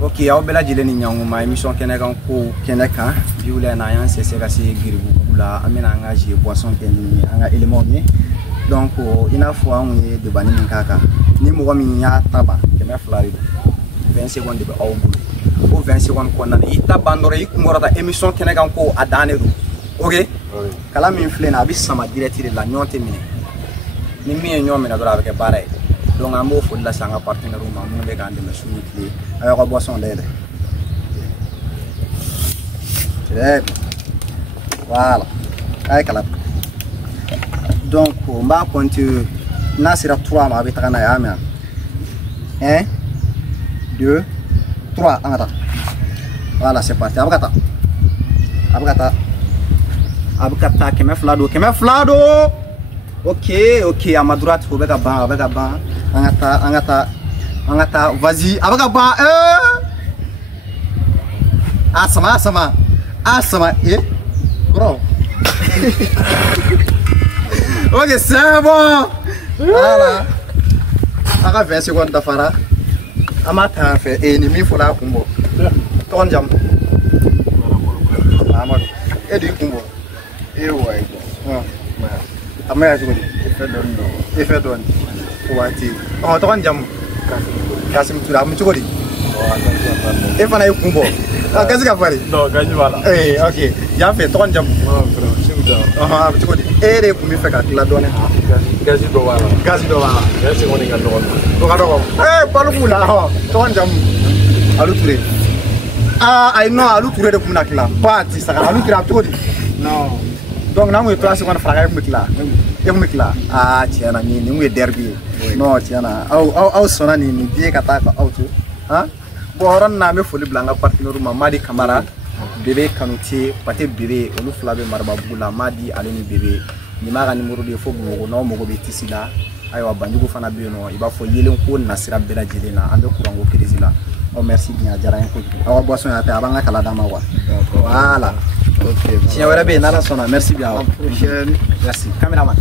Ok, aw bela jelen ni nyanguma émission kene kan ko kene kan biwle na yan c'est ka se giribu la amena nga je boisson kene anga élément ni donc ina fo an ye de bani min kaka ni mo mi ya taba keme flari 20 secondes be aw bulu o 20 secondes ko nan ita bandoro ikumora ta émission kene kan ko adane do ok kala min fle na bi sama direct la nyote mine ni mi nyome na do avec pareil. Donc, on va faire la sanga partenaire ou maman les gars de me soumettre avec la boisson d'aide. Voilà. Avec la. Donc, on va continuer. Nasira 3 ma avec Rana Yamia. 1, 2, 3. Voilà, c'est parti. Abkata. Abkata. Abkata. Keme flado. Keme flado. Ok, ok. À ma droite, vous avez ban, avec ban. Angata, vas-y, avec ba, sama, bro. Ok, c'est bon. Voilà. Aga 20 secondes d'affaire. Amata fait ennemi faut la kumbo. Ton jam. Amadou. Et du kumbo. Et ouais. Amaya jodi. Effet donne. Wati. Oh, to kan jam. Kasim tu am chukodi. Oh, e fana yukumbo. Kasi ka fari. No, ganyi wala. Eh, okay. Ya fe to kan jam. Oh, bro. Simuja. Oh, am chukodi. E re kumi fe ka kila done ha. Gazi do wala. Gazi do wala. Gazi ngoni ka do. To ka do. Eh, palu mula ho. To kan jam. Alu ture. Ah, I know alu ture de kumna kila. Party saka alu ture am chukodi. No. Donc na mu place ko na fraga mutla. Yomikla. Ah, tiana ni ngwe derby. No, tiana. Au sona ni die kata ko auto. Hein? Boran na me foli blanga partenaire Mamadi Camara. Bébé Kanouti, pate bébé, onu flabe marba bula Madi aleni bébé. Ni mara numéro de fo bugo no mogo betisi la. Aywa banjugo fana be no, iba fo yelen ko nasira bela jelena, ambe kurango kirezila. Oh merci bien, jara en ko. Awa boisson ya ta abanga kala dama wa. Voilà. OK. Tiens wala be na la sona, merci bien. Merci. Cameraman.